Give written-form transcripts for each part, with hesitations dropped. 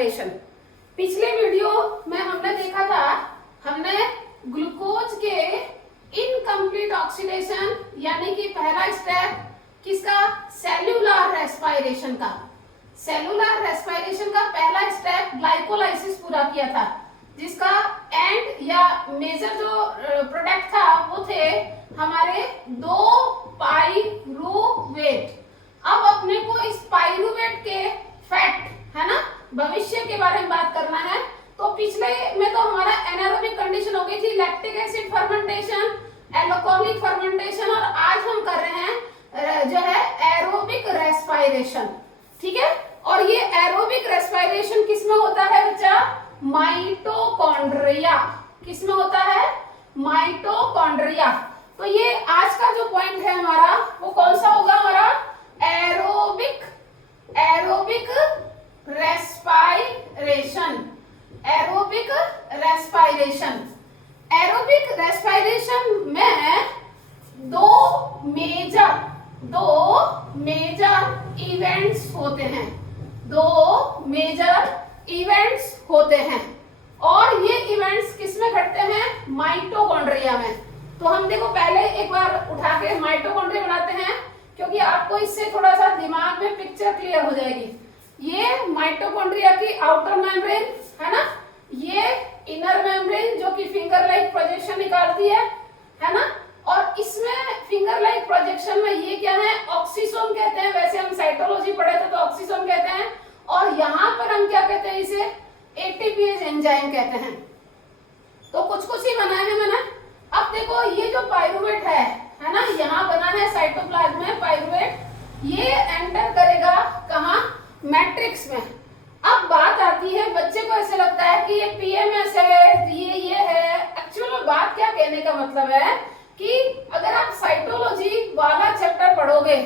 Respiration. पिछले video में हमने देखा था, हमने ग्लूकोज के इनकम्प्लीट ऑक्सीडेशन यानी कि पहला स्टेप किसका, सेल्यूलर रेस्पायरेशन का। सेल्यूलर रेस्पायरेशन का पहला स्टेप ग्लाइकोलाइसिस पूरा किया था, जिसका एंड या मेजर जो प्रोडक्ट था वो थे हमारे 2 पाइरूवेट। अब अपने को इस पाइरूवेट के फैट है ना, भविष्य के बारे में बात करना है। तो पिछले में तो हमारा एनारोबिक कंडीशन हो गई थी, lactic acid fermentation, alcoholic fermentation, और आज हम कर रहे हैं जो है एरोबिक रेस्पायरेशन। ठीक है, और ये एरोबिक रेस्पायरेशन किसमें होता है बच्चा, माइटोकॉन्ड्रिया। किसमें होता है, माइटोकॉन्ड्रिया। तो ये आज का जो पॉइंट है हमारा वो कौन सा होगा, हमारा aerobic respiration. Aerobic respiration, aerobic respiration में दो मेजर इवेंट्स होते हैं, 2 मेजर इवेंट्स होते हैं, और ये इवेंट्स किसमें घटते हैं, माइटोकॉन्ड्रिया में। तो हम देखो पहले एक बार उठा के माइटोकॉन्ड्रिया बनाते हैं, क्योंकि आपको इससे थोड़ा सा दिमाग में पिक्चर क्लियर हो जाएगी। ये माइटोकॉन्ड्रिया की आउटर मेम्ब्रेन है ना, ये इनर मेम्ब्रेन जो कि फिंगर लाइक प्रोजेक्शन निकालती है ना, और इसमें फिंगर लाइक प्रोजेक्शन में ये क्या है, ऑक्सीसोम कहते हैं। वैसे हम साइटोलॉजी पढ़े थे तो ऑक्सीसोम कहते हैं, और यहाँ पर हम क्या कहते हैं, इसे एटीपीएज एंजाइम कहते हैं। तो कुछ ही बनाए हैं मैंने। अब देखो ये जो पाइरूवेट है ना, यहाँ बना है साइटोप्लाज्म में पाइरूवेट, ये एंटर करेगा कहाँ, मैट्रिक्स में। अब बात आती है, बच्चे को ऐसे लगता है कि ये पीएमएस है, ये है। एक्चुअल में बात क्या कहने का मतलब है कि अगर आप साइटोलॉजी वाला चैप्टर पढ़ोगे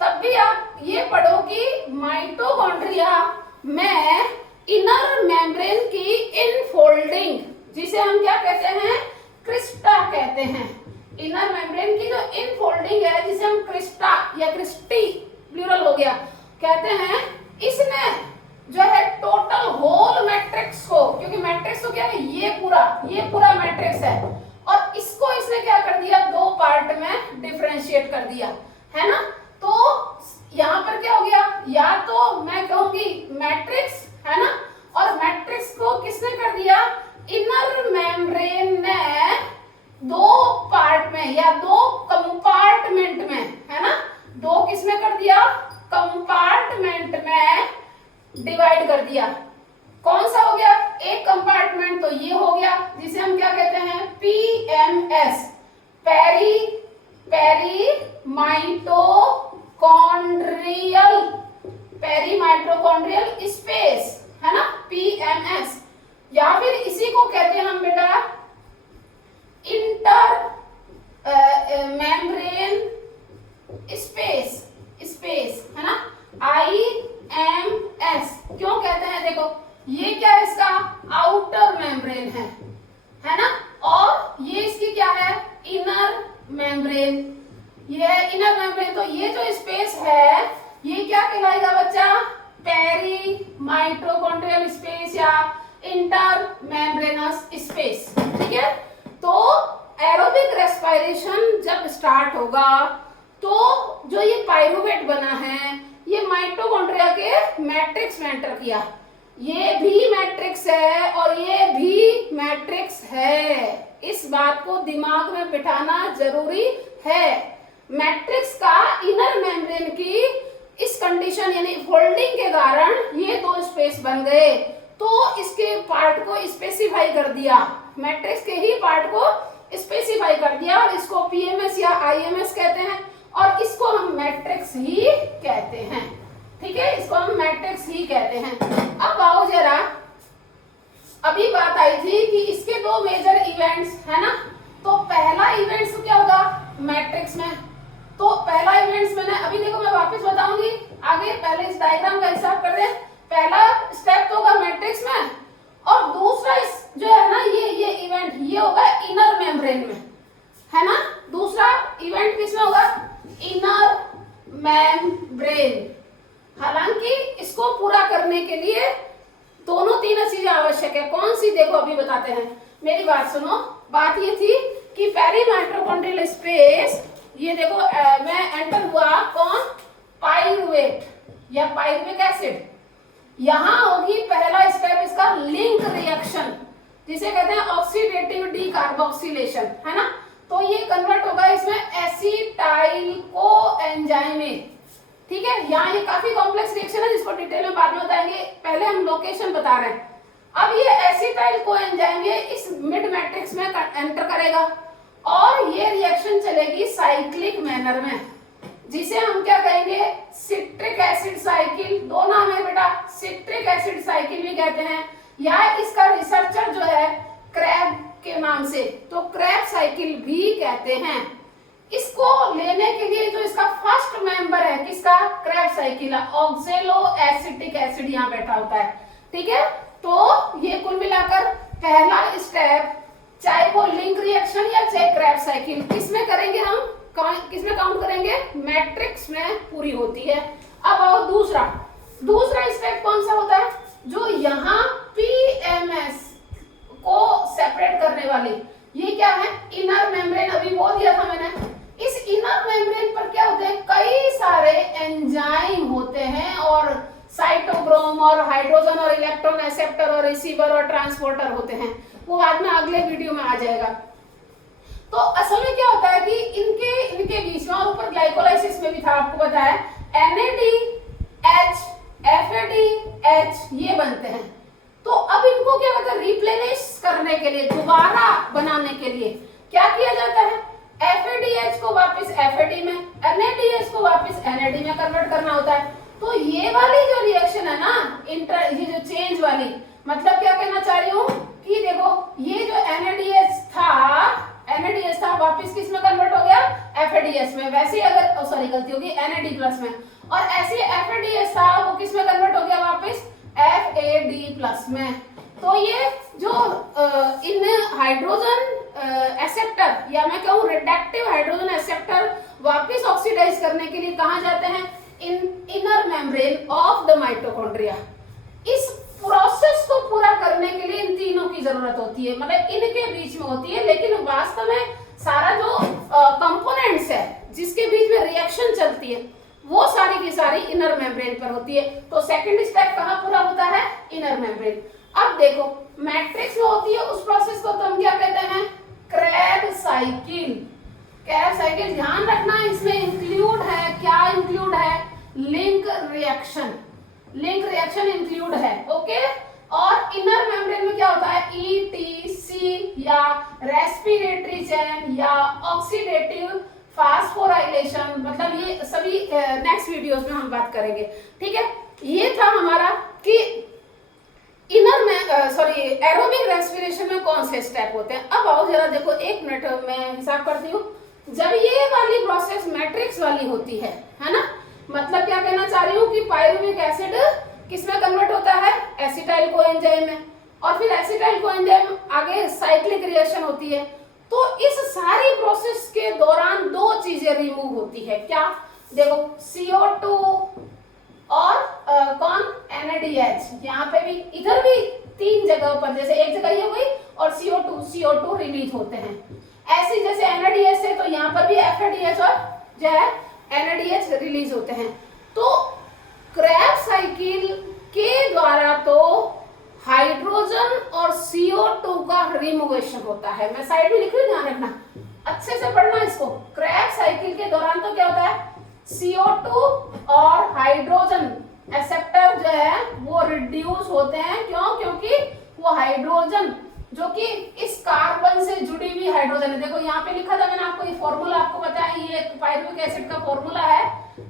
तब भी आप ये पढ़ो कि माइटोकॉन्ड्रिया में इनर मेम्ब्रेन की इनफोल्डिंग, जिसे हम क्या कहते हैं, क्रिस्टा कहते हैं। इनर मेम्ब्रेन की जो इनफोल्डिंग है, जिसे हम क्रिस्टा या क्रिस्टी प्लूरल हो गया कहते हैं, इसने जो है टोटल होल मैट्रिक्स को, क्योंकि मैट्रिक्स तो क्या है, ये पूरा मैट्रिक्स है, और इसको इसने क्या कर दिया, 2 पार्ट में डिफरेंशिएट कर दिया है ना। तो यहाँ पर क्या हो गया, या तो मैं कहूंगी मैट्रिक्स है ना, और मैट्रिक्स को किसने कर दिया, इनर मेम्ब्रेन ने 2 पार्ट में या 2 कंपार्टमेंट में है ना, 2 किसमें कर दिया, कंपार्टमेंट में डिवाइड कर दिया। कौन सा हो गया, एक कंपार्टमेंट तो ये हो गया, जिसे हम क्या कहते हैं, पीएमएस, पेरीमाइटोकॉन्ड्रियल स्पेस है ना, पीएमएस। या फिर इसी को कहते हैं हम बेटा इंटर मेम्ब्रेन स्पेस है ना, IMS। क्यों कहते हैं, देखो ये क्या है, इसका आउटर मेम्ब्रेन है ना, और ये इसकी क्या है, इनर मेम्ब्रेन। ये है इनर मेम्ब्रेन। तो ये जो स्पेस है ये क्या कहलाएगा बच्चा, पेरीमाइटोकॉन्ड्रियल स्पेस या इंटर मेम्ब्रेनस स्पेस। ठीक है, तो एरोबिक रेस्पायरेशन जब स्टार्ट होगा तो जो ये पाइरूवेट बना है, ये माइटोकॉन्ड्रिया के मैट्रिक्स में एंटर किया। ये भी मैट्रिक्स है और ये भी मैट्रिक्स है, इस बात को दिमाग में बिठाना जरूरी है। मैट्रिक्स का इनर मेम्ब्रेन की इस कंडीशन यानी फोल्डिंग के कारण ये 2 स्पेस बन गए, तो इसके पार्ट को स्पेसिफाई कर दिया, मैट्रिक्स के ही पार्ट को स्पेसिफाई कर दिया, और इसको पीएमएस या आईएमएस कहते हैं, और इसको हम मैट्रिक्स ही कहते हैं। ठीक है, इसको हम मैट्रिक्स ही कहते हैं। अब आओ जरा, अभी बात आई थी कि इसके 2 मेजर इवेंट्स है ना, तो पहला इवेंट्स क्या होगा, मैट्रिक्स में। तो पहला इवेंट्स मैंने अभी देखो, मैं वापस बताऊंगी आगे, पहले इस डायग्राम का हिसाब कर रहे हैं। पहला स्टेप तो होगा मैट्रिक्स में, और दूसरा जो है ना, ये इवेंट ये होगा इनर मेम्ब्रेन में है ना। दूसरा इवेंट किसमें होगा, इनर मेम्ब्रेन। हालांकि इसको पूरा करने के लिए दोनों तीनों चीजें आवश्यक है। कौन सी, देखो अभी बताते हैं, मेरी बात सुनो। बात ये थी कि पेरी माइटोकॉन्ड्रियल स्पेस, ये देखो मैं एंटर हुआ कौन, पाइरुवेट या पाइरुविक एसिड। यहां होगी पहला स्टेप इसका लिंक रिएक्शन, जिसे कहते हैं ऑक्सीडेटिव डीकार्बोक्सिलेशन, है ना। तो ये कन्वर्ट होगा इसमें एसिटाइल कोएंजाइम में, ठीक है। यहाँ ये काफी कॉम्प्लेक्स रिएक्शन है जिसको डिटेल में बाद में बताएंगे, पहले हम लोकेशन बता रहे हैं। अब ये एसिटाइल कोएंजाइम ये इस मिड मैट्रिक्स में एंटर करेगा और ये रिएक्शन चलेगी साइक्लिक मैनर में, जिसे हम क्या कहेंगे, सिट्रिक एसिड साइकिल। दो नाम है बेटा, सिट्रिक एसिड साइकिल भी कहते हैं, या इसका रिसर्चर जो है क्रैब के नाम से, तो क्रैब साइकिल भी कहते हैं। इसको लेने के लिए जो इसका फर्स्ट मेंबर है किसका, क्रैब साइकिल, ऑक्जेलो एसिटिक एसिड यहाँ बैठा होता है, ठीक है। तो ये कुल मिलाकर पहला स्टेप, चाहे वो लिंक रिएक्शन या चाहे क्रैब साइकिल, किसमें करेंगे हम, किसमें काउंट करेंगे, मैट्रिक्स में पूरी होती है। अब आओ दूसरा स्टेप कौन सा होता है, जो यहाँ पीएमएस को सेपरेट करने वाली, ये क्या है, इनर मेम्ब्रेन। अभी बोल दिया था मैंने, इस इनर मेम्ब्रेन पर क्या होते हैं, कई सारे एंजाइम होते हैं और साइटोक्रोम और हाइड्रोजन और इलेक्ट्रॉन एक्सेप्टर और रिसीवर और ट्रांसपोर्टर होते हैं, वो बाद में अगले वीडियो में आ जाएगा। तो असल में क्या होता है कि इनके बीच में, और ऊपर ग्लाइकोलाइसिस में भी था आपको बताया, NADH FADH ये बनते हैं। तो अब इनको क्या कहते हैं, रिप्लेनिश करने के लिए, दोबारा बनाने के लिए क्या किया जाता है, FADH को वापस FAD में, NADH को वापस NAD में कन्वर्ट करना होता है। तो ये वाली जो रिएक्शन है ना, ये जो चेंज वाली, मतलब क्या कहना चाह रही हूँ कि देखो ये जो NADH था वापस किस में कन्वर्ट हो गया, FADH में। वैसे अगर सॉरी गलती होगी, NAD प्लस में, और ऐसे FADH था वो किस में कन्वर्ट हो गया वापस, FAD प्लस में। तो ये जो इन हाइड्रोजन एक्सेप्टर, या मैं कहूँ रिडक्टिव हाइड्रोजन एक्सेप्टर वापस ऑक्सीडाइज करने के लिए कहाँ जाते हैं, inner membrane of the mitochondria. इस प्रोसेस को पूरा करने के लिए इन तीनों की जरूरत होती है, मतलब इनके बीच में होती है, लेकिन वास्तव में सारा जो कंपोनेंट्स है जिसके बीच में रिएक्शन चलती है वो सारी की सारी इनर मेम्ब्रेन पर होती है। तो सेकंड स्टेप कहाँ पूरा होता है, इनर मेम्ब्रेन। अब देखो मैट्रिक्स में होती है उस प्रोसेस को तो हम क्या कहते हैं, क्रैब साइकिल। क्रैब साइकिल ध्यान रखना, इसमें इंक्लूड है, क्या इंक्लूड है, लिंक रिएक्शन इंक्लूड है, ओके। और इनर मेम्ब्रेन में क्या होता है, ETC या रेस्पिरेटरी चेन या ऑक्सीडेटिव फास्फोराइलेशन, मतलब ये सभी नेक्स्ट वीडियोस में हम बात करेंगे, ठीक है। ये था हमारा कि इनर में एरोबिक रेस्पिरेशन में कौन से स्टेप होते हैं। अब आओ जरा देखो, एक मिनट मैं हिसाब करती हूँ। जब ये वाली प्रोसेस मैट्रिक्स वाली होती है ना, मतलब क्या कहना चाह रही हूँ कि पाइरुविक एसिड किसमें कन्वर्ट होता है, एसिटाइल कोएंजाइम में, और फिर एसिटाइल कोएंजाइम आगे साइक्लिक रिएक्शन होती है। तो इस सारी प्रोसेस के दौरान दो चीजें रिमूव होती है, क्या, देखो CO2 और कौन, NADH। यहाँ पे भी, इधर भी तीन जगह पर, जैसे एक जगह ये हुई और CO2 रिलीज होते हैं। ऐसे जैसे NADH से, तो यहाँ पर भी FADH और जो है NADH रिलीज होते हैं। तो क्रैब साइकिल के द्वारा तो हाइड्रोजन और CO2 का रिमूवेशन होता है। मैं साइड में लिख रही हूँ, ध्यान रखना, अच्छे से पढ़ना इसको। क्रैब साइकिल के दौरान तो क्या होता है, CO2 और हाइड्रोजन एक्सेप्टर जो है वो रिड्यूस होते हैं। क्यों, क्योंकि वो हाइड्रोजन जो कि इस कार्बन से जुड़ी हुई हाइड्रोजन है, देखो यहाँ पे लिखा था मैंने आपको, ये फॉर्मूला आपको बताया, ये पाइरुविक एसिड का फॉर्मूला है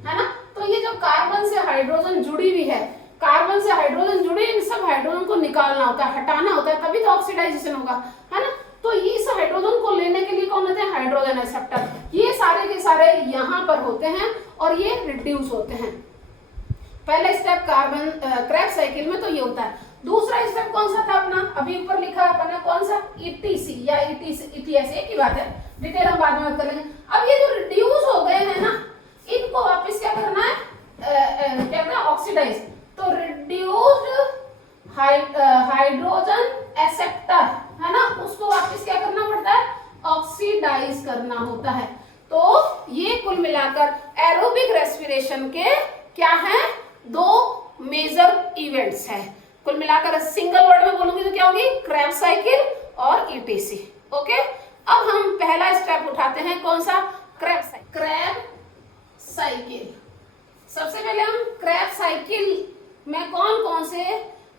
ना। तो ये जो कार्बन से हाइड्रोजन जुड़ी हुई है, कार्बन से हाइड्रोजन जुड़े, इन सब हाइड्रोजन को निकालना होता है, हटाना होता है, तभी तो ऑक्सीडाइजेशन होगा, है ना। तो इस हाइड्रोजन को लेने के लिए कौन होते हैं, हाइड्रोजन एक्सेप्टर। ये सारे के सारे यहाँ पर होते हैं और ये रिड्यूस होते हैं। पहले स्टेप कार्बन क्रैब साइकिल में तो ये होता है। दूसरा स्टेप कौन सा था अपना, अभी ऊपर लिखा है अपना, कौन सा, ETC या ETS, एक ही बात है, डिटेल हम बाद में बात कर लेंगे। अब ये जो रिड्यूस हो गए हैं ना, इनको वापस क्या करना है, क्या करना है, ऑक्सीडाइज। तो रिड्यूस्ड कुल मिलाकर एरोबिक रेस्पिरेशन के क्या है, 2 मेजर इवेंट्स हैं। कुल मिलाकर सिंगल वर्ड में बोलूंगी तो क्या होगी, क्रेब्स साइकिल और ईटीसी। ओके, अब हम पहला स्टेप उठाते हैं, कौन सा, क्रेब साइकिल। सबसे पहले हम क्रेब साइकिल में कौन कौन से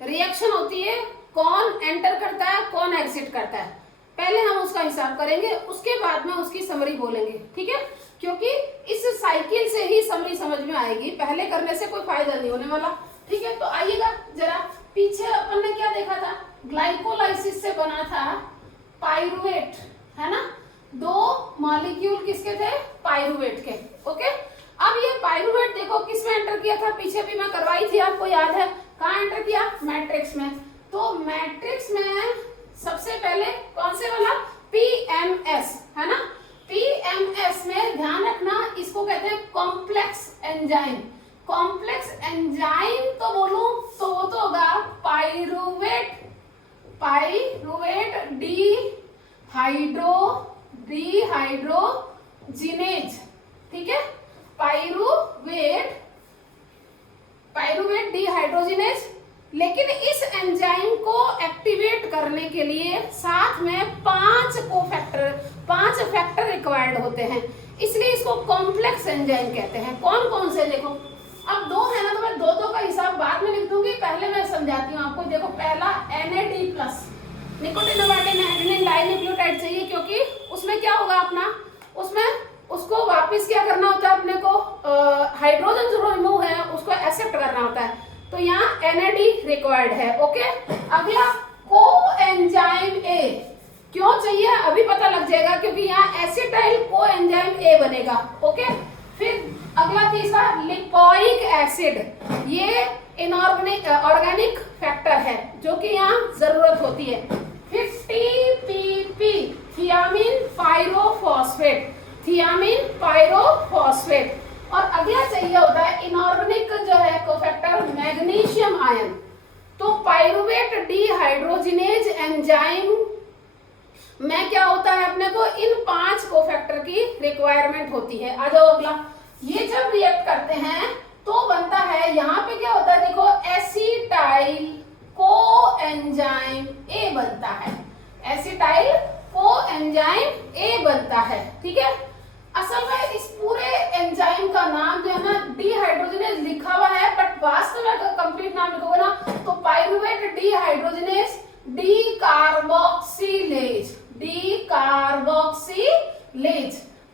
रिएक्शन होती है, कौन एंटर करता है, कौन एग्जिट करता है, पहले हम उसका हिसाब करेंगे, उसके बाद में उसकी समरी बोलेंगे, ठीक है, क्योंकि इस साइकिल से ही समरी समझ में आएगी, पहले करने से कोई फायदा नहीं होने वाला, ठीक है। तो आइएगा जरा, पीछे अपन ने क्या देखा था, ग्लाइकोलाइसिस से बना था पाइरुवेट, है ना, 2 मॉलिक्यूल किसके थे, पाइरुवेट के। ओके, अब ये पाइरुवेट देखो किसमें एंटर किया था, पीछे भी मैं करवाई थी, आपको याद है, कहाँ एंटर किया, मैट्रिक्स में। तो मैट्रिक्स में सबसे पहले कौन से वाला, पीएमएस, है ना, पीएमएस में ध्यान रखना, इसको कहते हैं कॉम्प्लेक्स एंजाइम। कॉम्प्लेक्स एंजाइम तो बोलूं तो वो तो होगा पाइरुवेट डिहाइड्रोजिनेज, ठीक है, पाइरुवेट डिहाइड्रोजिनेज। लेकिन इस एंजाइम को एक्टिवेट करने के लिए साथ में 5 फैक्टर रिक्वायर्ड होते हैं, इसलिए इसको कॉम्प्लेक्स एंजाइम कहते हैं। कौन कौन से, देखो अब 2 है ना, तो मैं 2 का हिसाब बाद में लिख दूंगी, पहले मैं समझाती हूँ आपको। देखो पहला NAD+, निकोटिनोबाइडिन एडेनिन डाइन्यूक्लियोटाइड चाहिए, क्योंकि उसमें क्या होगा अपना, उसमें उसको वापस क्या करना होता है, अपने को हाइड्रोजन जो रिमूव है उसको एक्सेप्ट करना होता है, तो यहाँ NAD रिक्वायर्ड है। ओके, अगला कोएंजाइम A, क्यों चाहिए अभी पता लग जाएगा, क्योंकि यहाँ एसिटाइल कोएंजाइम A बनेगा। ओके, फिर अगला तीसरा लिपोइक एसिड, ये इनऑर्गेनिक ऑर्गेनिक फैक्टर है जो कि यहाँ जरूरत होती है। फिर TPP, थियामिन पायरोफॉस्फेट, और अगला चाहिए होता है इनऑर्गेनिक जो है कोफैक्टर, मैग्नीशियम आयन। तो पाइरुवेट डिहाइड्रोजिनेज एंजाइम में क्या होता है, अपने को इन 5 कोफैक्टर की रिक्वायरमेंट होती है। आ जाओ अगला, ये जब रिएक्ट करते हैं तो बनता है, यहाँ पे क्या होता है, देखो एसिटाइल कोएंजाइम A बनता है, एसिटाइल कोएंजाइम A बनता है, ठीक है। असल में इस पूरे एंजाइम का नाम जो है ना, डिहाइड्रोजिनेज लिखा हुआ है, बट वास्तव में अगर कंप्लीट नाम लिखोगे ना तो पाइरुवेट डिहाइड्रोजिनेज डीकार्बोक्सिलेज।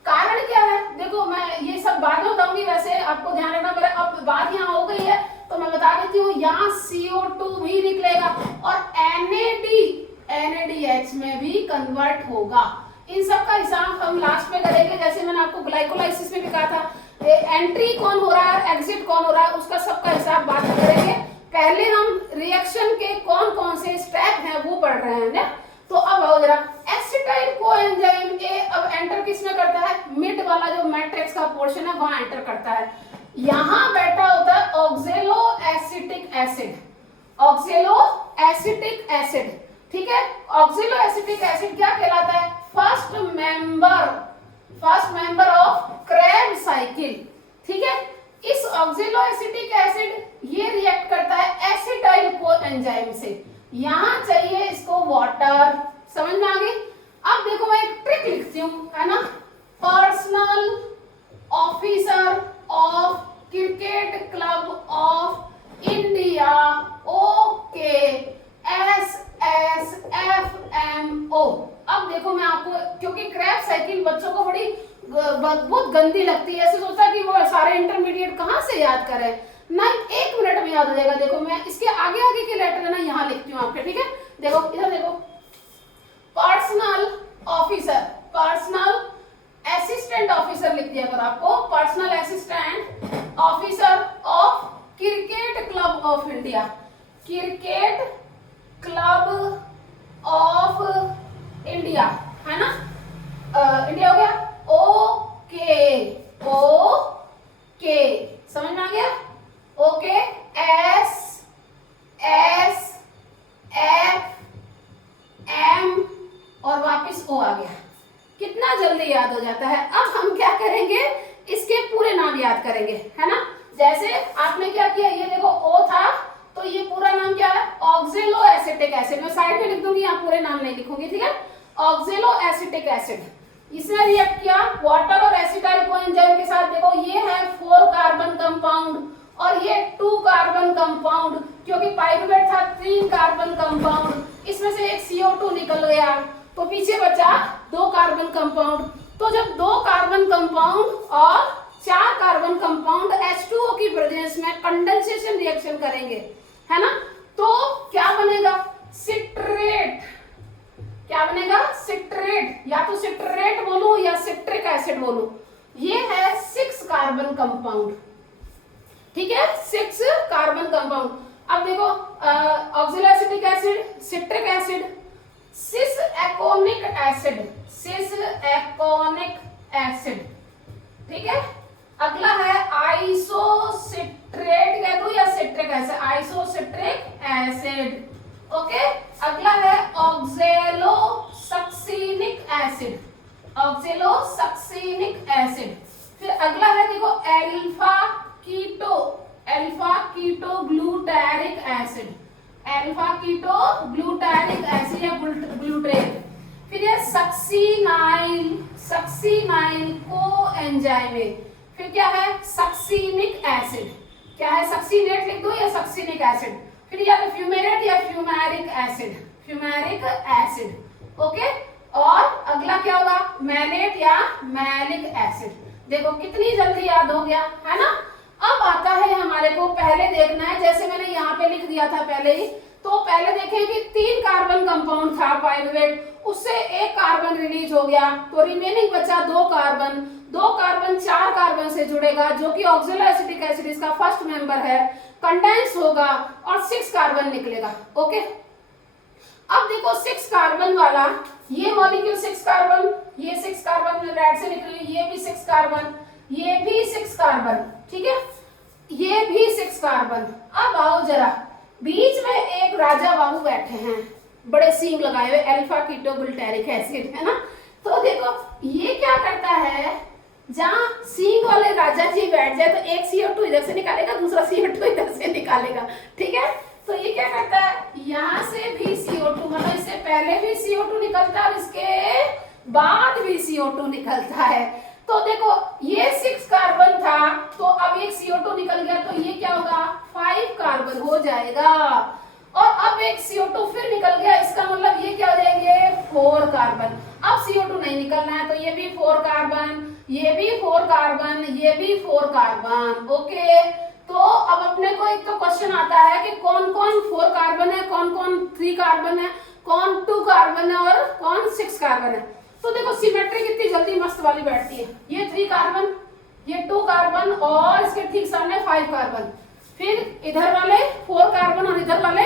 कारण क्या है, देखो मैं ये सब बाद में बताऊंगी, वैसे आपको ध्यान रखना पड़ेगा। अब बात यहाँ हो गई है तो मैं बता देती हूँ, यहाँ CO2 भी निकलेगा और NADH में भी कन्वर्ट होगा। इन सब का हिसाब हम लास्ट में करेंगे, जैसे मैंने आपको ग्लाइकोलाइसिस में भी कहा था, एंट्री कौन हो रहा है, एग्जिट कौन हो रहा है, उसका सबका हिसाब बाद में करेंगे। पहले हम रिएक्शन के कौन कौन से स्टेप हैं वो पढ़ रहे हैं ना। तो अब आओ जरा, एसिटाइल कोएंजाइम A अब एंटर किसमें करता है, मिड वाला जो मैट्रिक्स का पोर्शन है वहां एंटर करता है। यहां बैठा होता है ऑक्जेलो एसिटिक एसिड, ठीक है। ऑक्जेलो एसिटिक एसिड क्या कहलाता है, first member of Krebs cycle, ठीक है। इस ऑक्जेलो एसिटिक एसिड ये रिएक्ट करता है एसिटाइल कोएंजाइम से, यहां चाहिए इसको वाटर, समझ में आ गई। अब देखो मैं एक ट्रिक लिखती हूँ, है ना, personal officer of cricket club of India, okay, SSFMO। अब देखो मैं आपको, क्योंकि क्रेब साइकिल बच्चों को बड़ी बहुत गंदी लगती है, ऐसे सोचता है कि वो सारे इंटरमीडिएट कहाँ से याद करे ना, 1 मिनट में याद हो जाएगा। देखो मैं इसके आगे आगे के लेटर है ना यहाँ लिखती हूँ आपके, ठीक है। देखो इधर देखो, पर्सनल असिस्टेंट ऑफिसर लिख दिया करो आपको, personal assistant officer of cricket club of India, cricket club of India, है ना, इंडिया हो गया, ओके, समझ में आ गया, ओके, SSFM और वापस O आ गया। कितना जल्दी याद हो जाता है। अब हम क्या करेंगे, इस याद करेंगे, है ना। जैसे आपने क्या किया, ये देखो O था तो ये पूरा नाम क्या है, ऑक्जेलो एसिटिक एसिड। मैं साइड में लिख दूंगी, यहाँ पूरे नाम नहीं लिखूंगी, ठीक है। ऑक्जेलो एसिटिक एसिड, इसने रिएक्ट किया वाटर और एसिटाइल कोएंजाइम के साथ। देखो ये है 4 कार्बन कंपाउंड और ये 2 कार्बन कंपाउंड, क्योंकि पाइरुवेट था 3 कार्बन कंपाउंड, इसमें से एक CO2 निकल गया तो पीछे बचा 2 कार्बन कंपाउंड। तो जब 2 कार्बन कंपाउंड और 4 कार्बन कंपाउंड H2O की प्रेजेंस में कंडेंसेशन रिएक्शन करेंगे, है ना, तो क्या बनेगा, सिट्रेट। क्या बनेगा, सिट्रेट। या तो सिट्रेट बोलूं या सिट्रिक एसिड बोलूं। ये है 6 कार्बन कंपाउंड, ठीक है, 6 कार्बन कंपाउंड। अब देखो oxalo acetic acid, citric acid, cis aconitic acid, cis aconitic acid, ठीक है। अगला है आइसोसिट्रेट कह दूं या citric acid, isocitric acid, okay. अगला है oxalo succinic acid, oxalo succinic acid. फिर अगला है देखो alpha keto glutaric acid, alpha keto glutaric acid या ग्लूटेन। फिर ये सक्सिनाइल कोएंजाइम। फिर क्या है, सक्सिनिक एसिड। क्या है, सक्सिनेट लिख दो या सक्सिनिक एसिड। फिर या तो फ्यूमेरेट या फ्यूमैरिक एसिड, फ्यूमैरिक एसिड, ओके। और अगला क्या होगा, मैलेट या मैलिक एसिड। देखो कितनी जल्दी याद हो गया, है ना। अब आता है हमारे को पहले देखना है, जैसे मैंने यहाँ पे लिख दिया था पहले ही, तो पहले देखें कि 3 कार्बन कंपाउंड था पाइरुवेट, उससे 1 कार्बन रिलीज हो गया तो रिमेनिंग बचा 2 कार्बन। 2 कार्बन 4 कार्बन से जुड़ेगा जो कि ऑक्सिलो एसिटिक एसिड इसका फर्स्ट मेंबर है, कंडेंस होगा और 6 कार्बन निकलेगा, ओके। अब देखो 6 कार्बन वाला ये मॉलिक्यूल 6 कार्बन, ये 6 कार्बन रेड से निकली, ये भी 6 कार्बन, ये भी 6 कार्बन, ठीक है, ये भी 6 कार्बन। अब आओ जरा, बीच में एक राजा बाबू बैठे हैं बड़े सींग लगाए हुए, अल्फा कीटो ग्लूटारिक एसिड, है ना। तो देखो ये क्या करता है, जहां सींग वाले राजा जी बैठ जाए तो एक CO2 इधर से निकालेगा, दूसरा CO2 इधर से निकालेगा, ठीक है। तो ये क्या करता है, यहाँ से भी CO2, मतलब इससे पहले भी CO2 निकलता है और इसके बाद भी CO2 निकलता है। तो देखो ये 6 कार्बन था तो अब एक CO2 निकल गया तो ये क्या होगा, 5 कार्बन हो जाएगा। और अब एक CO2 फिर निकल गया, इसका मतलब ये क्या हो जाएंगे, 4 कार्बन। अब CO2 नहीं निकलना है तो ये भी 4 कार्बन, ये भी 4 कार्बन, ये भी 4 कार्बन, ओके। तो अब अपने को एक तो क्वेश्चन आता है कि कौन कौन 4 कार्बन है, कौन कौन 3 कार्बन है, कौन 2 कार्बन है और कौन 6 कार्बन है। तो देखो सिमेट्री कितनी जल्दी मस्त वाली बैठती है, ये 3 कार्बन, ये 2 कार्बन और इसके ठीक सामने 5 कार्बन। फिर इधर वाले 4 कार्बन और इधर वाले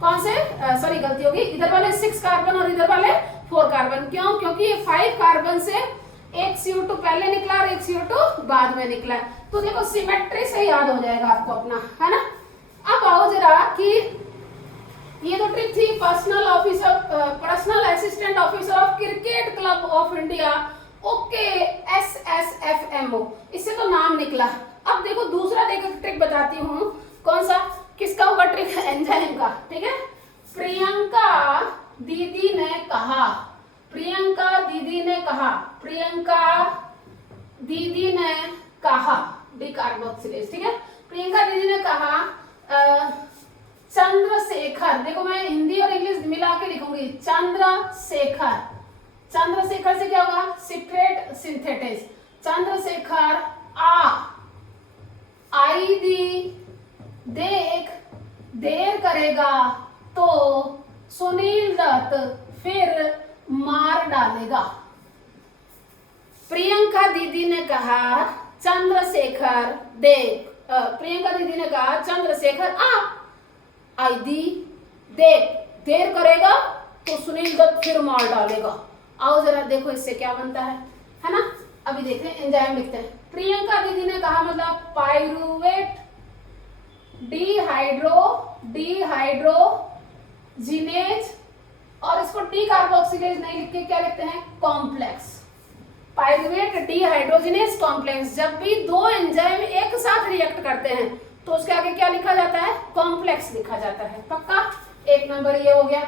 कौन से, सॉरी गलती होगी, इधर वाले 6 कार्बन और इधर वाले 4 कार्बन। क्यों, क्योंकि ये 5 कार्बन से एक CO2 पहले निकला और एक CO2 बाद में निकला है। तो देखो सिमेट्री से याद हो जाएगा आपको अपना, है ना। अब आओ जरा कि ये तो ट्रिक थी, personal assistant officer of cricket club of India, okay, SSFMO, इससे तो नाम निकला। अब देखो दूसरा ट्रिक बताती हूँ, कौन सा, किसका होगा ट्रिक, एंजाइम का, ठीक है। प्रियंका दीदी ने कहा, प्रियंका दीदी ने कहा, प्रियंका दीदी ने कहा, डिकार्बोक्सिलेज, ठीक है। प्रियंका दीदी ने कहा चंद्रशेखर, देखो मैं हिंदी और इंग्लिश मिला के लिखूंगी, चंद्रशेखर, चंद्रशेखर से क्या होगा, सिट्रेट सिंथेटिस, चंद्रशेखर आई दी देख देर करेगा तो सुनील दत्त फिर मार डालेगा। प्रियंका दीदी ने कहा चंद्रशेखर देख, प्रियंका दीदी ने कहा चंद्रशेखर आई दी देख देर करेगा तो सुनील दत्त फिर मार डालेगा। आओ जरा देखो इससे क्या बनता है ना। अभी देखते हैं, एंजाइम लिखते हैं। प्रियंका दीदी ने कहा मतलब पाइरुवेट डिहाइड्रोजिनेज, और इसको डी कार्बोक्सिलेज नहीं लिख के क्या लिखते हैं, कॉम्प्लेक्स, पायरुवेट डिहाइड्रोजिनेज कॉम्प्लेक्स, जब भी दो एंजाइम एक साथ रिएक्ट करते हैं तो उसके आगे क्या लिखा जाता है? कॉम्प्लेक्स लिखा जाता है। पक्का? एक नंबर ये हो गया।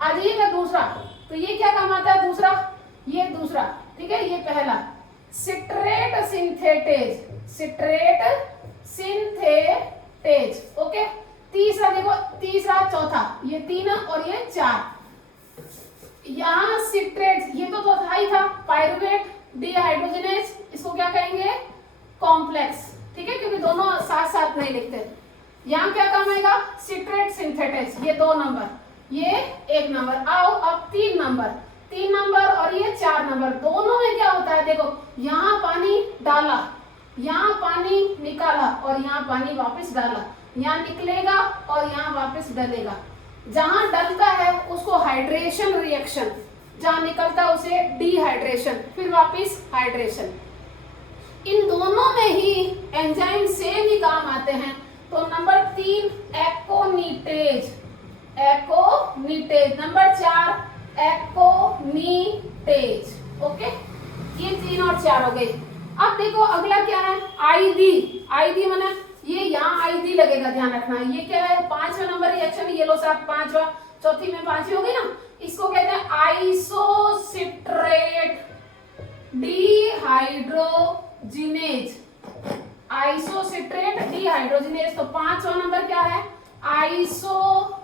आ जाइएगा दूसरा, तो ये क्या काम आता है दूसरा? ये दूसरा, ठीक है, ये पहला citrate synthetase, citrate synthetase, okay. तीसरा देखो, तीसरा चौथा, ये 3 और ये 4, यहाँ सिट्रेट, ये तो चौथा ही था, पायरुवेट डिहाइड्रोजिनेज, इसको क्या कहेंगे? कॉम्प्लेक्स, ठीक है, क्योंकि दोनों साथ साथ नहीं लिखते। यहाँ क्या काम आएगा? सिट्रेट सिंथेटेज, ये 2 नंबर, ये 1 नंबर। आओ अब 3 नंबर, 3 नंबर और ये 4 नंबर, दोनों में क्या होता है? देखो, यहाँ पानी डाला, यहाँ पानी निकाला और यहाँ पानी वापस डाला, यहाँ निकलेगा और यहाँ वापस डलेगा। जहां डलता है उसको हाइड्रेशन रिएक्शन, जहां निकलता है उसे डिहाइड्रेशन, फिर वापस हाइड्रेशन। इन दोनों में ही एंजाइम सेम ही काम आते हैं। तो नंबर 3 एक्कोनीटेज, एक्कोनीटेज, नंबर 4 एक्कोनीटेज, ओके। ये 3 और 4 हो गए। अब देखो अगला क्या है? आईडी, आईडी माने ये यहाँ आईडी लगेगा, ध्यान रखना। ये क्या है? 5वां नंबर रिएक्शन, ये लो साहब 5वां, चौथी में 5वीं हो गई ना, इसको कहते हैं आइसोसिट्रेट डिहाइड्रोजिनेज, आइसोसिट्रेट डिहाइड्रोजिनेज। तो 5वां नंबर क्या है? Isocitrate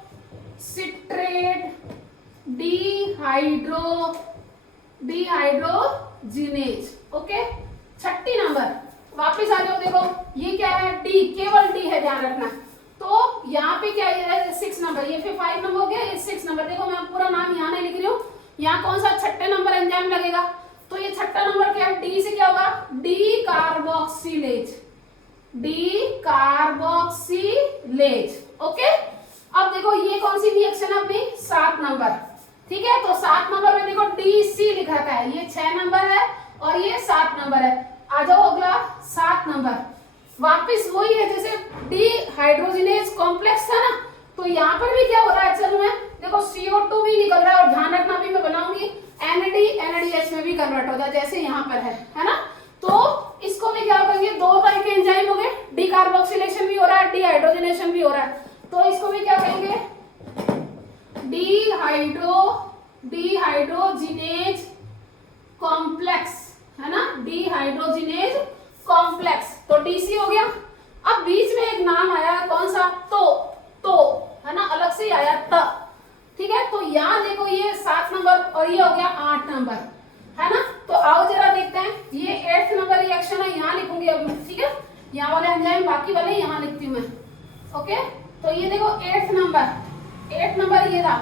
dehydrogenase, okay. 6 नंबर, वापिस आ जाओ, देखो ये क्या है? डी, केवल डी है, ध्यान रखना। तो यहाँ पे क्या है? 6 नंबर, ये फिर 5 नंबर हो गया, ये 6 नंबर। देखो मैं पूरा नाम यहाँ नहीं लिख रही हूँ, यहाँ कौन सा 6 नंबर एंजाइम लगेगा? तो ये 6 नंबर क्या है? डी से क्या होगा? D carboxylase, D carboxylase, okay. अब देखो ये कौन सी रिएक्शन है अपनी? 7 नंबर, ठीक है। तो 7 नंबर में देखो डी सी लिखा है, ये 6 नंबर है और ये 7 नंबर है। आ जाओ अगला 7 नंबर, वापिस वही है जैसे डिहाइड्रोजिनेज कॉम्प्लेक्स था ना, तो यहाँ पर भी क्या हो रहा है? चलो मैं देखो CO2 भी निकल रहा है, और ध्यान रखना भी मैं बनाऊंगी NAD NADH में भी कन्वर्ट होता है, जैसे यहाँ पर है ना। तो इसको भी क्या होगा? ये 2 टाइप के एंजाइम हो गए, डिकार्बोक्सिलेशन भी हो रहा है, डिहाइड्रोजिनेशन भी हो रहा है। तो इसको भी क्या कहेंगे? डिहाइड्रोजिनेज कॉम्प्लेक्स, है ना, डिहाइड्रोजिनेज कॉम्प्लेक्स। तो DC हो गया। अब बीच में एक नाम आया, कौन सा? तो है ना, अलग से आया त, ठीक है। तो यहाँ देखो ये 7 नंबर और ये हो गया 8 नंबर, है ना। तो आओ जरा देखते हैं, ये 8th नंबर रिएक्शन है, यहाँ लिखूंगी अब, ठीक है। यहाँ वाले एंजाइम, बाकी वाले यहाँ लिखती हूँ मैं, ओके। तो ये देखो 8th नंबर ये था,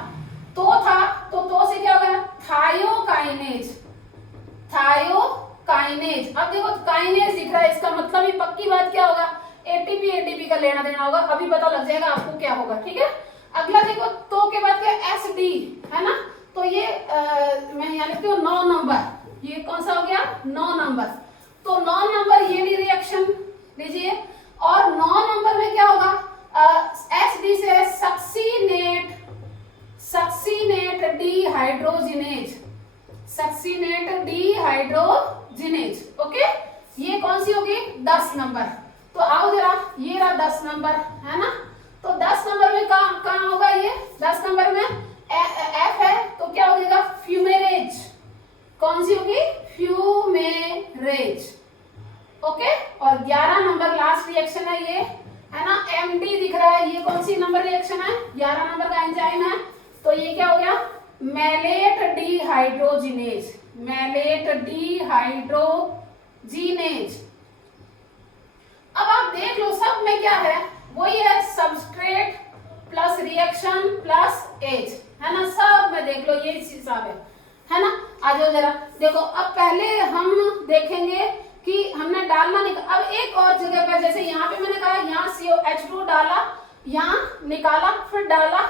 तो था, तो से क्या हो गया? Thiokinase, thiokinase. अब देखो काइनेज दिख रहा है, इसका मतलब ही पक्की बात क्या होगा? ATP ADP का लेना देना होगा, अभी पता लग जाएगा आपको क्या होगा, ठीक है। अगला देखो, तो के बाद क्या? SD, है ना। तो ये मैं यहाँ लिखती हूँ 9 नंबर, ये कौन सा हो गया? 9 नंबर। तो 9 नंबर ये भी रिएक्शन लीजिए, और 9 नंबर में क्या होगा? SD से succinate dehydrogenase, succinate dehydrogenase, okay. ये कौन सी होगी? 10 नंबर। तो आओ जरा, ये रहा 10 नंबर, है ना। तो 10 नंबर में कहाँ होगा? ये 10 नंबर में F है, तो क्या हो जाएगा? फ्यूमेरेज। कौन सी होगी? फ्यूमेरेज, ओके। और 11 नंबर लास्ट रिएक्शन है ये, है ना, MD दिख रहा है, ये कौन सी नंबर रिएक्शन है? 11 नंबर का एंजाइम है। तो ये क्या हो गया? Malate dehydrogenase, malate dehydrogenase. अब आप देख लो सब में क्या है? वही है, सबस्ट्रेट प्लस रिएक्शन प्लस एज, है ना। सब में देख लो ये हिसाब है ना। आ जाओ जरा देखो, अब पहले हम देखेंगे कि हमने डालना निकाल। अब एक और जगह पर, जैसे यहाँ पे मैंने कहा, यहाँ COH2 डाला, यहाँ निकाला, फिर डाला,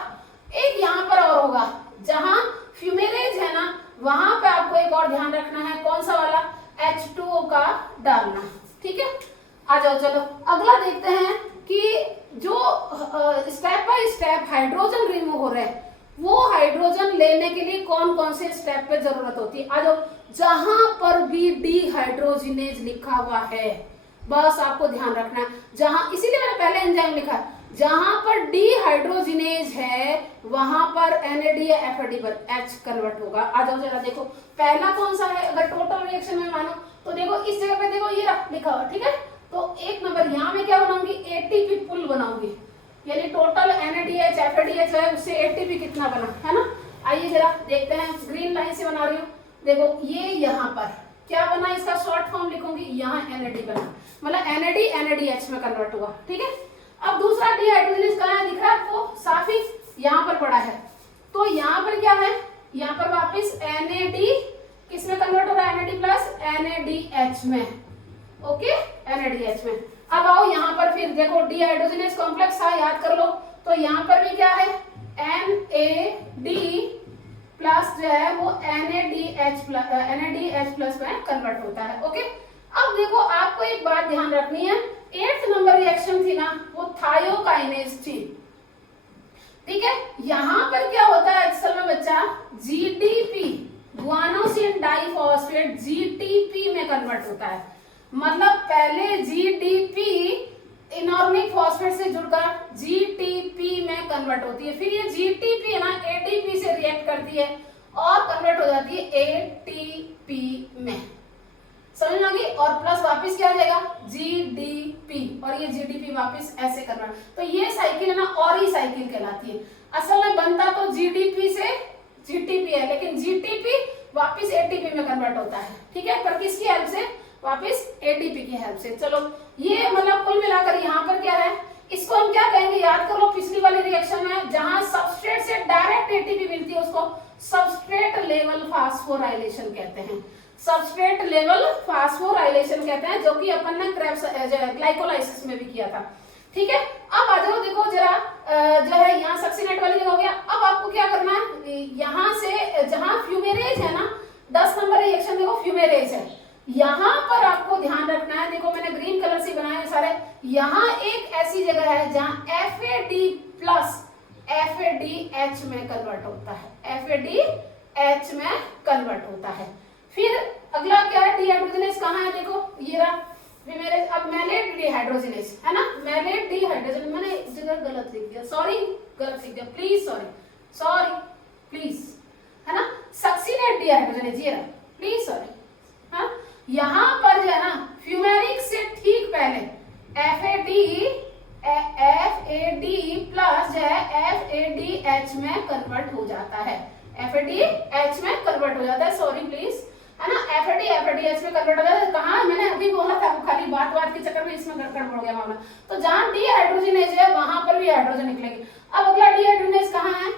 एक यहाँ पर और होगा, जहां फ्यूमेरेज है ना, वहां पे आपको एक और ध्यान रखना है, कौन सा वाला? H2O का डालना, ठीक है। आ जाओ, चलो अगला देखते हैं कि जो step by step hydrogen remove हो रहे हैं, वो हाइड्रोजन लेने के लिए कौन कौन से स्टेप पे जरूरत होती है। आ जाओ, जहां पर भी डिहाइड्रोजिनेज लिखा हुआ है, बस आपको ध्यान रखना है, जहां, इसीलिए मैंने पहले एंजाइम लिखा है, जहां पर डिहाइड्रोजिनेज है वहां पर NAD या FAD पर H कन्वर्ट होगा। आ जाओ जरा देखो, पहला कौन सा है, अगर टोटल रिएक्शन में मानो तो देखो इस जगह पे देखो ये लिखा हुआ, ठीक है, तो एक नंबर यहाँ में क्या बनाऊंगी, ATP पुल बनाऊंगी, यानी टोटल NADH FADH है, उससे ATP कितना बना, है ना। आइए जरा देखते हैं, ग्रीन लाइन से बना रही हूँ, देखो ये यहाँ पर क्या बना, इसका शॉर्ट फॉर्म लिखूंगी, यहाँ NAD बना, मतलब NAD NADH में कन्वर्ट हुआ, ठीक है। अब दूसरा डिहाइड्रोजिनेज कहाँ है, दिख रहा है आपको, साफी यहाँ पर पड़ा है, तो यहाँ पर क्या है, यहाँ पर वापस NAD किस में कन्वर्ट हो रहा है, NAD प्लस NADH में, ओके, NADH में। अब आओ यहाँ पर फिर देखो डिहाइड्रोजिनेज कॉम्प्लेक्स था, याद कर लो, तो यहाँ पर भी क्या है, NAD प्लस जो है वो NADH प्लस में कन्वर्ट होता है, ओके। अब देखो आपको एक बात ध्यान रखनी है, 8th नंबर रिएक्शन थी ना, वो थायोकाइनेज थी, ठीक है। यहाँ पर क्या होता है अक्सर में बच्चा, GDP गुआनोसिन डाइफॉस्फेट GTP में कन्वर्ट होता है, मतलब पहले GDP इनऑर्गेनिक फॉस्फेट से जुड़कर GTP में कन्वर्ट होती है, फिर ये GTP है ना ATP से रिएक्ट करती है और कन्वर्ट हो जाती है ATP में, समझ में आ गई, और प्लस वापस क्या आ जाएगा GDP, और ये GDP वापस ऐसे कन्वर्ट, तो ये साइकिल है ना और ही साइकिल कहलाती है। असल में बनता तो GDP से GTP है, लेकिन GTP वापस ATP में कन्वर्ट होता है, ठीक है, पर किसकी हेल्प से, वापस ATP की हेल्प से। चलो ये मतलब कुल मिलाकर यहाँ पर क्या है, इसको हम क्या कहेंगे, याद कर लो, पिछली वाली रिएक्शन में जहां सबस्ट्रेट से डायरेक्ट ATP मिलती है उसको सबस्ट्रेट लेवल फास्फोराइलेशन कहते हैं, सबस्ट्रेट लेवल फास्फोराइलेशन कहते हैं, जो कि अपन ने क्रेब्स ग्लाइकोलाइसिस में भी किया था, ठीक है। अब आ जाओ देखो जरा, जो है यहाँ सक्सिनेट वाली जगह हो गया। अब आपको क्या करना है, यहाँ से जहां फ्यूमेरेज है ना, 10 नंबर रिएक्शन देखो फ्यूमेरेज है, यहाँ पर आपको ध्यान रखना है, देखो मैंने ग्रीन कलर से बनाए हैं सारे, यहाँ एक ऐसी जगह है जहां FAD प्लस FADH में कन्वर्ट होता है, FADH में कन्वर्ट होता है। फिर अगला क्या है, डिहाइड्रोजिनेज कहाँ है, देखो ये रहा फ्यूमेरेज। अब मैलेट डिहाइड्रोजिनेज है ना, मैलेट डिहाइड्रोजिनेज, मैंने जगह गलत लिख दिया, सॉरी गलत लिख दिया, प्लीज सॉरी प्लीज, है ना, सक्सिनेट डिहाइड्रोजिनेज ये रहा, प्लीज सॉरी, हाँ, यहाँ पर जो है ना फ्यूमेरिक से ठीक पहले FAD प्लस जो है FADH में कन्वर्ट हो जाता है, FADH में कन्वर्ट हो जाता है, सॉरी प्लीज, है ना, FADH में कन्वर्ट हो जाता है। कहाँ मैंने अभी बोला था, खाली बात के चक्कर में इसमें गड़बड़ हो गया मामला, तो जहाँ डिहाइड्रोजिनेज है वहां पर भी हाइड्रोजन निकलेगी। अब अगला डिहाइड्रोजिनेज कहाँ है,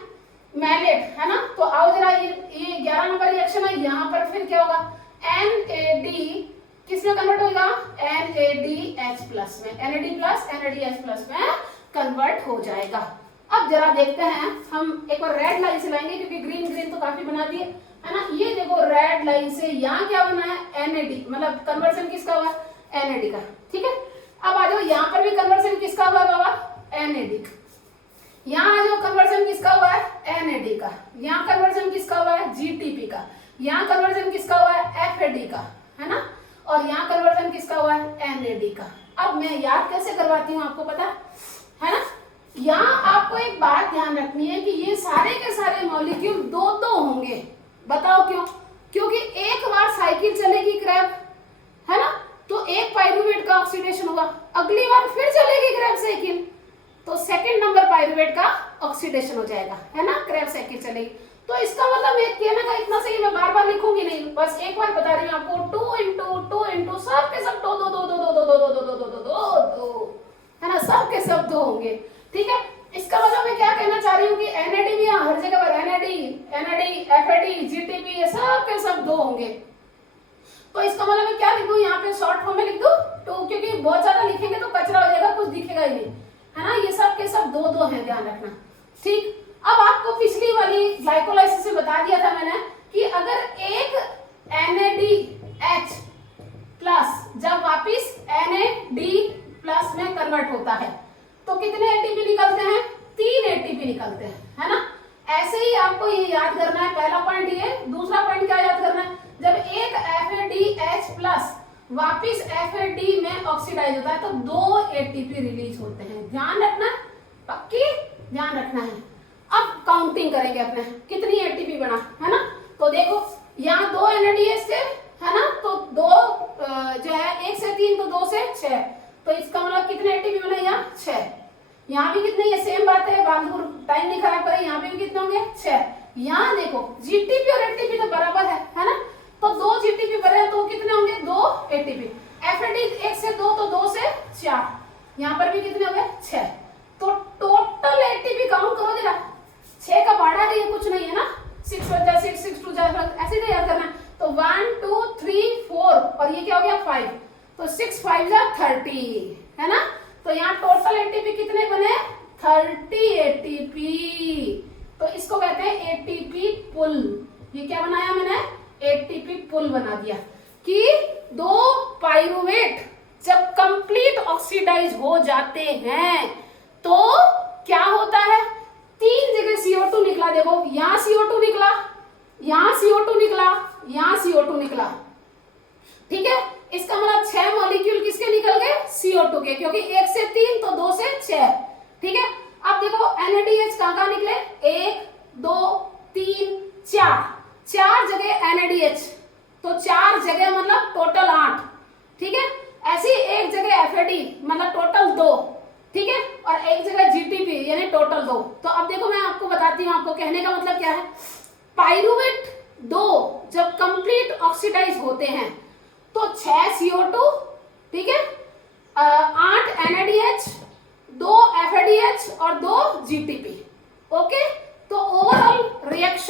मैलेट, है ना, तो आओ जरा ये 11 नंबर रिएक्शन है, यहाँ पर फिर क्या होगा, NAD किसमें कन्वर्ट होगा, NADH प्लस में, NAD प्लस NADH प्लस में कन्वर्ट हो जाएगा। अब जरा देखते हैं, हम एक बार रेड लाइन से लाएंगे क्योंकि ग्रीन तो काफी बना दिए, है ना। ये देखो रेड लाइन से यहाँ क्या बना है, NAD, मतलब कन्वर्सन किसका हुआ है, NAD का, ठीक है। अब आ जाओ यहाँ पर भी कन्वर्सन किसका हुआ है बाबा, NAD का, यहाँ आ जाओ कन्वर्सन किसका हुआ है, NAD का, यहाँ कन्वर्सन किसका हुआ है, GTP का, यहाँ कन्वर्जन किसका हुआ है, FAD का, है ना, और यहाँ कन्वर्जन किसका हुआ है, NAD का। अब मैं याद कैसे करवाती हूँ आपको पता है ना, यहाँ आपको एक बात ध्यान रखनी है कि ये सारे के सारे मॉलिक्यूल दो होंगे, बताओ क्यों, क्योंकि एक बार साइकिल चलेगी क्रैब, है ना, तो एक पाइरूवेट का ऑक्सीडेशन होगा, अगली बार फिर चलेगी क्रैब साइकिल, तो सेकंड नंबर पाइरूवेट का ऑक्सीडेशन हो जाएगा, है ना, क्रैब साइकिल चलेगी। तो इसका मतलब एक कहने का इतना सही, मैं बार बार लिखूंगी नहीं, बस एक बार बता रही हूँ आपको, 2 into सब के सब दो, है ना, सब के सब दो होंगे, ठीक है। इसका मतलब मैं क्या कहना चाह रही हूँ कि NAD भी यहाँ हर जगह पर NAD FAD GTP ये सब के सब दो होंगे, तो इसका मतलब मैं क्या लिख दूँ यहाँ पे, शॉर्ट फॉर्म में लिख दूँ 2, क्योंकि बहुत ज्यादा लिखेंगे तो कचरा हो जाएगा, कुछ दिखेगा ही नहीं, है ना, ये सब के सब दो है, ध्यान रखना, ठीक। अब आपको पिछली वाली ग्लाइकोलाइसिस से बता दिया था मैंने कि अगर एक NADH प्लस जब वापिस NAD प्लस में कन्वर्ट होता है तो कितने ATP निकलते हैं, 3 ATP निकलते हैं, है ना। ऐसे ही आपको ये याद करना है, पहला पॉइंट ये, दूसरा पॉइंट क्या याद करना है, जब एक FADH प्लस वापिस FAD में ऑक्सीडाइज होता है तो 2 ATP रिलीज होते हैं। ध्यान रखना, पक्की ध्यान रखना है। अब काउंटिंग करेंगे अपने कितनी ATP बना, है ना। तो देखो यहाँ 2 NADH थे, है ना, तो 2 जो है 1 से 3 तो 2 से 6, तो इसका मतलब कितने ATP बने यहाँ 6। यहाँ भी कितने, ये सेम बात है, बालूर टाइम नहीं खराब करे, यहाँ भी कितने होंगे 6। यहाँ देखो GTP और ATP तो बराबर है ना, तो 2 GTP बने तो कितने होंगे 2 ATP। FAD 1 से 2 तो 2 से 4, यहाँ पर भी कितने हो गए 6। तो टोटल ATP काउंट करो जरा, 6 का बढ़ा रही है कुछ नहीं है ना, 6 + 6 6 2 ऐसे नहीं याद करना। तो 1 2 3 4 और ये क्या हो गया 5, तो 6 5 30, है ना। तो यहाँ टोटल ATP कितने बने 30 ATP। तो इसको कहते हैं ATP पुल। ये क्या बनाया मैंने, ATP पुल बना दिया कि 2 पाइरुवेट जब कंप्लीट ऑक्सीडाइज हो जाते हैं तो क्या होता है, 3 जगह CO2 निकला। देखो यहाँ CO2 निकला, यहाँ CO2 निकला, यहाँ CO2 निकला, ठीक है। इसका मतलब 6 मॉलिक्यूल किसके निकल गए CO2 के, क्योंकि 1 से 3 तो 2 से 6, ठीक है। अब देखो NADH कहाँ निकले, 1 2 3 4 जगह NADH, तो 4 जगह मतलब टोटल 8, ठीक है। ऐसी एक जगह FAD मतलब टोटल 2, ठीक है, और एक जगह GTP यानी टोटल 2। तो अब देखो मैं आपको बताती हूँ, आपको कहने का मतलब क्या है, पाइरुवेट 2 जब कंप्लीट ऑक्सीडाइज होते हैं तो 6 CO2, ठीक है, 8 NADH, 2 FADH और 2 GTP, ओके। तो ओवरऑल रिएक्शन